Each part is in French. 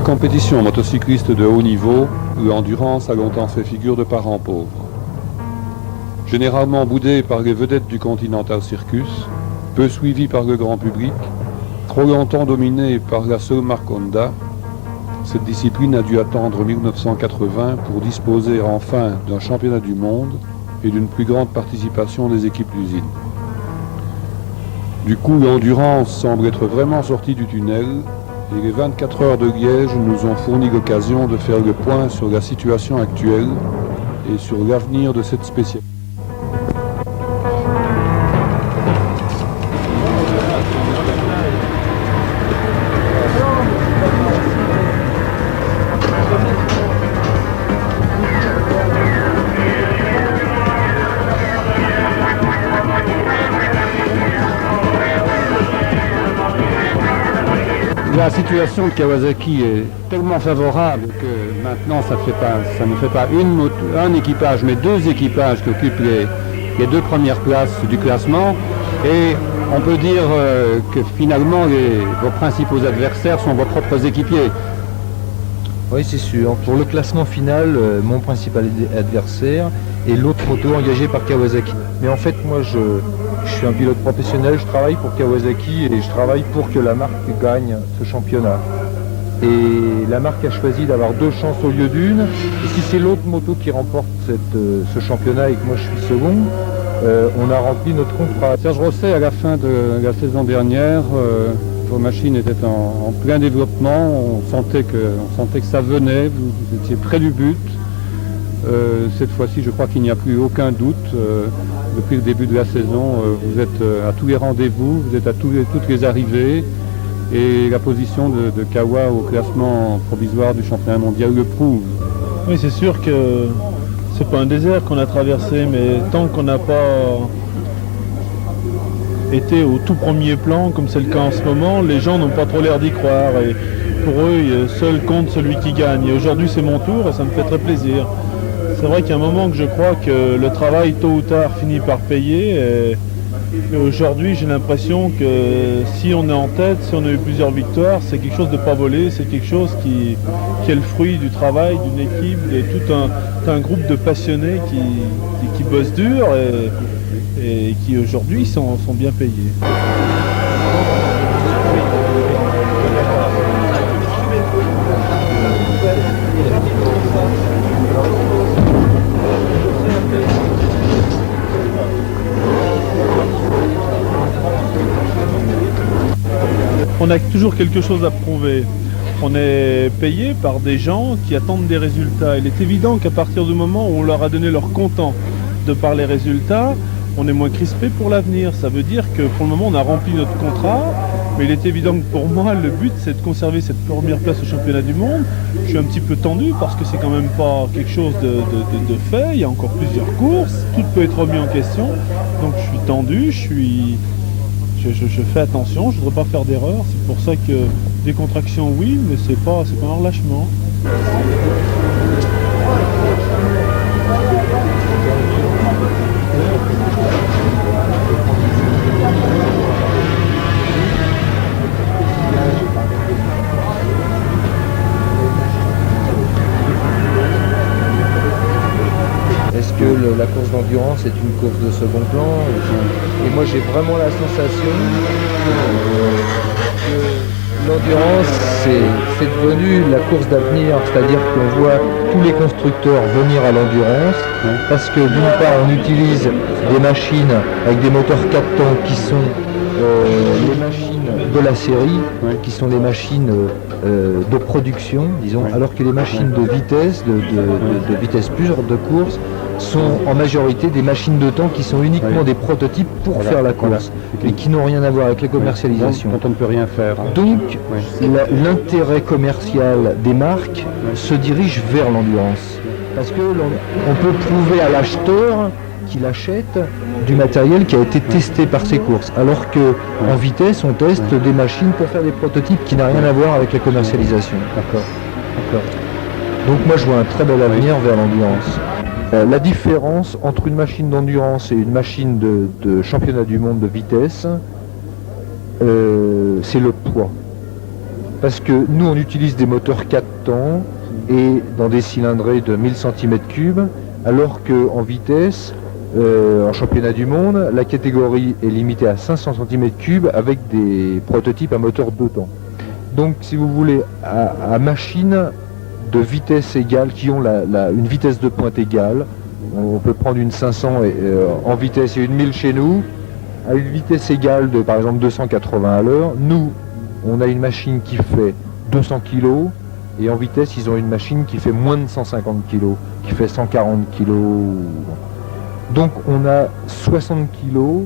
La compétition motocycliste de haut niveau, l'endurance a longtemps fait figure de parent pauvre. Généralement boudée par les vedettes du Continental Circus, peu suivie par le grand public, trop longtemps dominée par la seule marque Honda, cette discipline a dû attendre 1980 pour disposer enfin d'un championnat du monde et d'une plus grande participation des équipes d'usine. Du coup, l'endurance semble être vraiment sortie du tunnel et les 24 heures de Liège nous ont fourni l'occasion de faire le point sur la situation actuelle et sur l'avenir de cette spécialité. La situation de Kawasaki est tellement favorable que maintenant ça ne fait pas un équipage, mais deux équipages qui occupent les deux premières places du classement. Et on peut dire que finalement vos principaux adversaires sont vos propres équipiers. Oui, c'est sûr. Pour le classement final, mon principal adversaire est l'autre moto engagée par Kawasaki. Mais en fait, moi, je suis un pilote professionnel, je travaille pour Kawasaki et je travaille pour que la marque gagne ce championnat. Et la marque a choisi d'avoir deux chances au lieu d'une. Et si c'est l'autre moto qui remporte ce championnat et que moi je suis second, on a rempli notre contrat. Serge Rosset, à la fin de la saison dernière, vos machines étaient en plein développement, on sentait que ça venait, vous étiez près du but. Cette fois-ci, je crois qu'il n'y a plus aucun doute. Depuis le début de la saison, vous êtes à tous les rendez-vous, vous êtes à toutes les arrivées. Et la position de Kawa au classement provisoire du championnat mondial le prouve. Oui, c'est sûr que c'est pas un désert qu'on a traversé, mais tant qu'on n'a pas été au tout premier plan, comme c'est le cas en ce moment, les gens n'ont pas trop l'air d'y croire. Et pour eux, seul compte celui qui gagne. Et aujourd'hui, c'est mon tour et ça me fait très plaisir. C'est vrai qu'il y a un moment que je crois que le travail, tôt ou tard, finit par payer. Mais aujourd'hui, j'ai l'impression que si on est en tête, si on a eu plusieurs victoires, c'est quelque chose de pas volé, c'est quelque chose qui est le fruit du travail d'une équipe, de tout un groupe de passionnés qui bossent dur et qui aujourd'hui sont bien payés. On a toujours quelque chose à prouver. On est payé par des gens qui attendent des résultats. Il est évident qu'à partir du moment où on leur a donné leur content de par les résultats, on est moins crispé pour l'avenir. Ça veut dire que pour le moment, on a rempli notre contrat, mais il est évident que pour moi, le but, c'est de conserver cette première place au championnat du monde. Je suis un petit peu tendu parce que c'est quand même pas quelque chose de fait. Il y a encore plusieurs courses, tout peut être remis en question. Donc je suis tendu, je fais attention, je ne voudrais pas faire d'erreur. C'est pour ça que des contractions, oui, mais c'est pas un relâchement. Est-ce que la course d'endurance est une course de second plan? Et moi j'ai vraiment la sensation que l'endurance c'est devenu la course d'avenir, c'est-à-dire qu'on voit tous les constructeurs venir à l'endurance parce que d'une part on utilise des machines avec des moteurs 4 temps qui sont les machines de la série, qui sont les machines de production, disons, alors que les machines de vitesse, de vitesse pure, de course, sont en majorité des machines de temps qui sont uniquement des prototypes pour faire la course et qui n'ont rien à voir avec la commercialisation. Dont on ne peut rien faire. Donc l'intérêt commercial des marques se dirige vers l'endurance. Parce que on peut prouver à l'acheteur qu'il achète du matériel qui a été testé par ces courses, alors que en vitesse on teste des machines pour faire des prototypes qui n'ont rien à voir avec la commercialisation. D'accord. Donc moi je vois un très bel avenir vers l'endurance. La différence entre une machine d'endurance et une machine de championnat du monde de vitesse, c'est le poids. parce que nous on utilise des moteurs 4 temps et dans des cylindrées de 1000 cm3, alors qu'en vitesse, en championnat du monde, la catégorie est limitée à 500 cm3 avec des prototypes à moteur 2 temps. Donc si vous voulez, à machine de vitesse égale, qui ont une vitesse de pointe égale, on peut prendre une 500 en vitesse et une 1000 chez nous, à une vitesse égale de par exemple 280 à l'heure, nous on a une machine qui fait 200 kg et en vitesse ils ont une machine qui fait moins de 150 kg, qui fait 140 kg. Donc on a 60 kg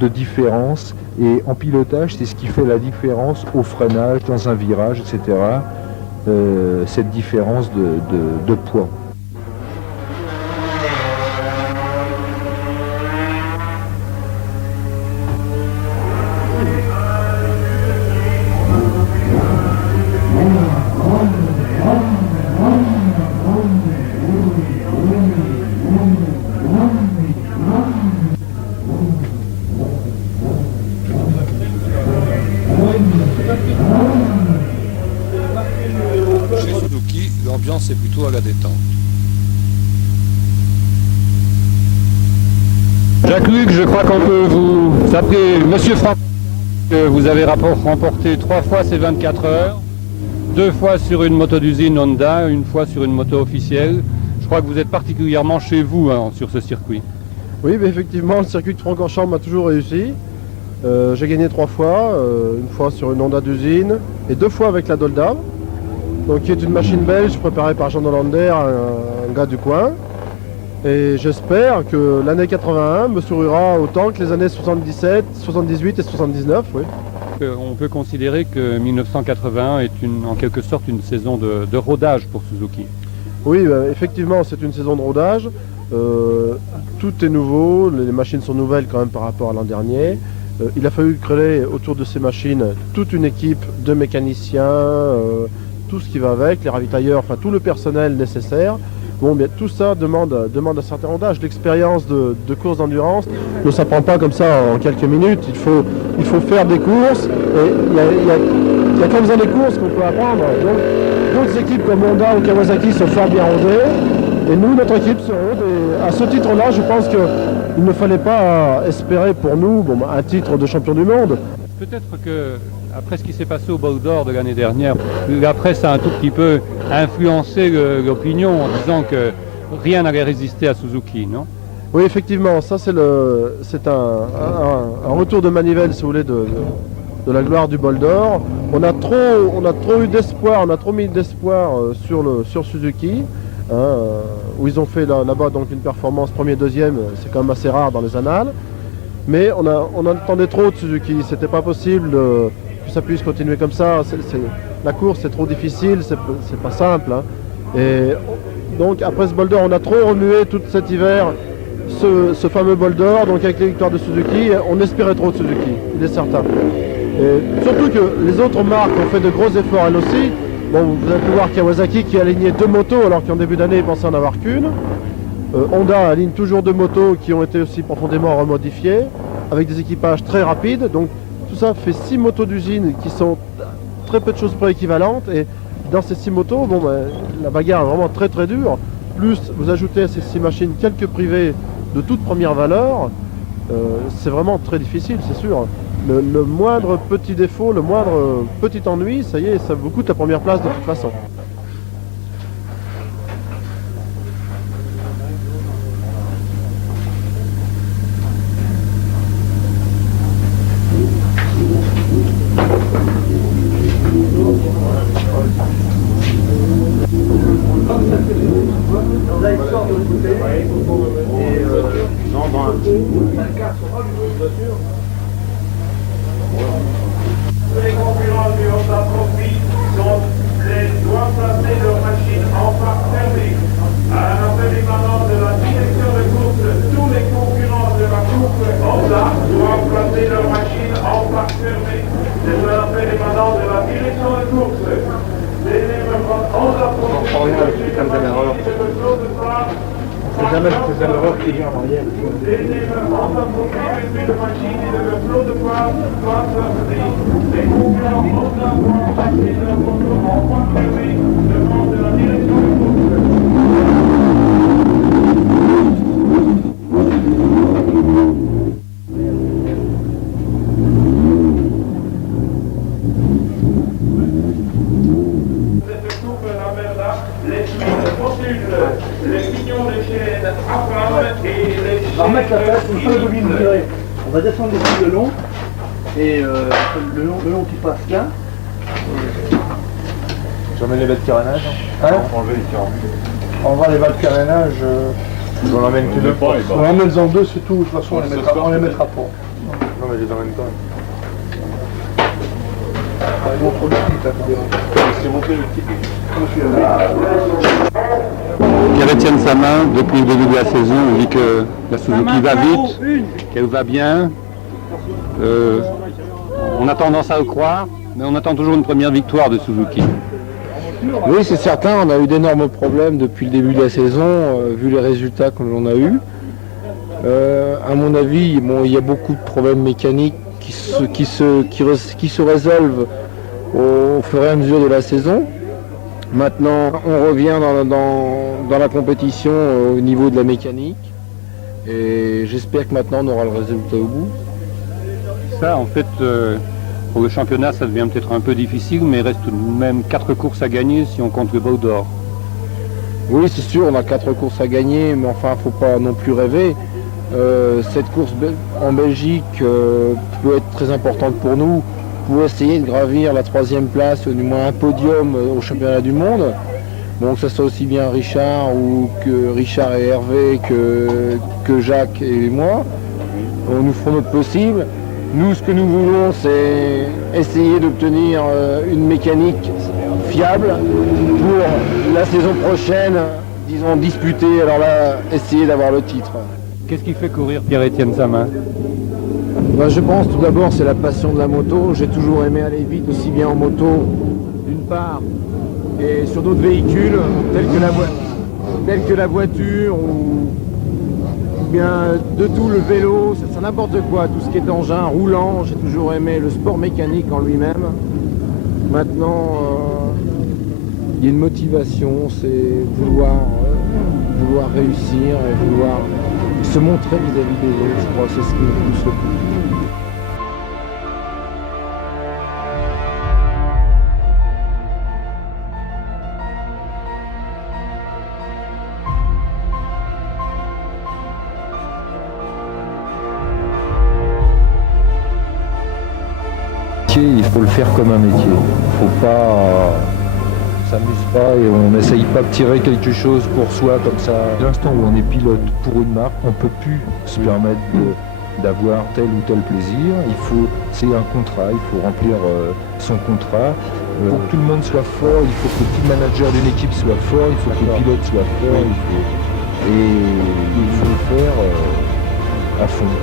de différence et en pilotage c'est ce qui fait la différence au freinage, dans un virage, etc. Cette différence de poids. Chez Suzuki, l'ambiance est plutôt à la détente. Jacques-Luc, je crois qu'on peut vous appeler Monsieur Franck, que vous avez remporté 3 fois ces 24 heures, 2 fois sur une moto d'usine Honda, 1 fois sur une moto officielle. Je crois que vous êtes particulièrement chez vous sur ce circuit. Oui, mais effectivement, le circuit de Francorchamps m'a toujours réussi. J'ai gagné 3 fois, 1 fois sur une Honda d'usine et 2 fois avec la Dolda, donc qui est une machine belge préparée par Jean Hollander, un gars du coin. Et j'espère que l'année 81 me sourira autant que les années 77, 78 et 79. Oui. On peut considérer que 1981 est en quelque sorte une saison de rodage pour Suzuki. Oui, effectivement, c'est une saison de rodage. Tout est nouveau, les machines sont nouvelles quand même par rapport à l'an dernier. Il a fallu créer autour de ces machines toute une équipe de mécaniciens, tout ce qui va avec, les ravitailleurs, enfin tout le personnel nécessaire. Bon, bien, tout ça demande un certain rodage. L'expérience de course d'endurance ne s'apprend pas comme ça en quelques minutes. Il faut faire des courses. Et il y a comme ça des courses qu'on peut apprendre. Donc, d'autres équipes comme Honda ou Kawasaki sont fort bien rodées. Et nous, notre équipe se rôde. Et à ce titre-là, je pense qu'il ne fallait pas espérer pour nous un titre de champion du monde. Peut-être que, après ce qui s'est passé au Bol d'Or de l'année dernière, la presse a un tout petit peu influencé l'opinion en disant que rien n'allait résister à Suzuki, non? Oui, effectivement, ça c'est un retour de manivelle, si vous voulez, de la gloire du Bol d'Or. On a trop eu d'espoir, on a trop mis d'espoir sur Suzuki, où ils ont fait là-bas donc une performance premier, deuxième, c'est quand même assez rare dans les annales. Mais on attendait trop de Suzuki, c'était pas possible que ça puisse continuer comme ça. La course c'est trop difficile, c'est pas simple. Et donc après ce Bol d'Or, on a trop remué tout cet hiver ce fameux Bol d'Or, donc avec les victoires de Suzuki, on espérait trop de Suzuki, il est certain. Et surtout que les autres marques ont fait de gros efforts elles aussi. Bon, vous avez pu voir Kawasaki qui a aligné 2 motos alors qu'en début d'année ils pensaient en avoir qu'une. Honda aligne toujours 2 motos qui ont été aussi profondément remodifiées, avec des équipages très rapides. Donc tout ça fait 6 motos d'usine qui sont très peu de choses près équivalentes. Et dans ces 6 motos, la bagarre est vraiment très très dure. Plus vous ajoutez à ces 6 machines quelques privés de toute première valeur, c'est vraiment très difficile, c'est sûr. Le moindre petit défaut, le moindre petit ennui, ça y est, ça vous coûte la première place de toute façon. Les concurrents du Honda Profit doivent placer leurs machines en parc fermé. À un appel émanant de la direction de course, tous les concurrents de la course Honda doivent placer leurs machines en parc fermé. C'est un appel émanant de la direction de course. Les Honda Profit jamais ces erreurs qui viennent en arrière. Les pignons de chêne affament et les On va remettre la place, on va bobine tirée. On va descendre ici le long, et le long qui passe là. J'emmène les bêtes de carénage. Hein, On va enlever les carénages. on va les bêtes de carénage. On emmène que deux. On va en mettre en deux, c'est tout. De toute façon, on les mettra pas. Non, mais je les emmène pas. Ils vont trop vite, c'est monté le petit. Pierre-Étienne Samin, depuis le début de la saison, on dit que la Suzuki va vite, qu'elle va bien. On a tendance à le croire, mais on attend toujours une première victoire de Suzuki. Oui, c'est certain, on a eu d'énormes problèmes depuis le début de la saison, vu les résultats que l'on a eus. À mon avis, bon, il y a beaucoup de problèmes mécaniques qui se résolvent au fur et à mesure de la saison. Maintenant, on revient dans la compétition au niveau de la mécanique et j'espère que maintenant on aura le résultat au bout. Ça, en fait, pour le championnat, ça devient peut-être un peu difficile, mais il reste tout de même 4 courses à gagner si on compte le Bol d'Or. Oui, c'est sûr, on a 4 courses à gagner, mais enfin, il ne faut pas non plus rêver. Cette course en Belgique peut être très importante pour nous, pour essayer de gravir la 3e place, ou du moins un podium au championnat du monde. Donc ça soit aussi bien Richard ou que Richard et Hervé que Jacques et moi. Nous ferons notre possible. Nous, ce que nous voulons, c'est essayer d'obtenir une mécanique fiable pour la saison prochaine, disons disputer, alors là, essayer d'avoir le titre. Qu'est-ce qui fait courir Pierre-Étienne Samin? Je pense tout d'abord c'est la passion de la moto. J'ai toujours aimé aller vite, aussi bien en moto d'une part et sur d'autres véhicules tels que la voiture ou bien de tout le vélo, c'est n'importe quoi, tout ce qui est engin roulant. J'ai toujours aimé le sport mécanique en lui-même. Maintenant il y a une motivation, c'est vouloir réussir et vouloir se montrer vis-à-vis des autres. Je crois que c'est ce qui me pousse le plus. Il faut le faire comme un métier. Il faut pas s'amuse pas et on n'essaye pas de tirer quelque chose pour soi comme ça. Dès l'instant où on est pilote pour une marque, on ne peut plus se permettre d'avoir tel ou tel plaisir. C'est un contrat, il faut remplir son contrat. Pour que tout le monde soit fort, il faut que le team manager d'une équipe soit fort, il faut que le pilote soit fort, et il faut le faire à fond.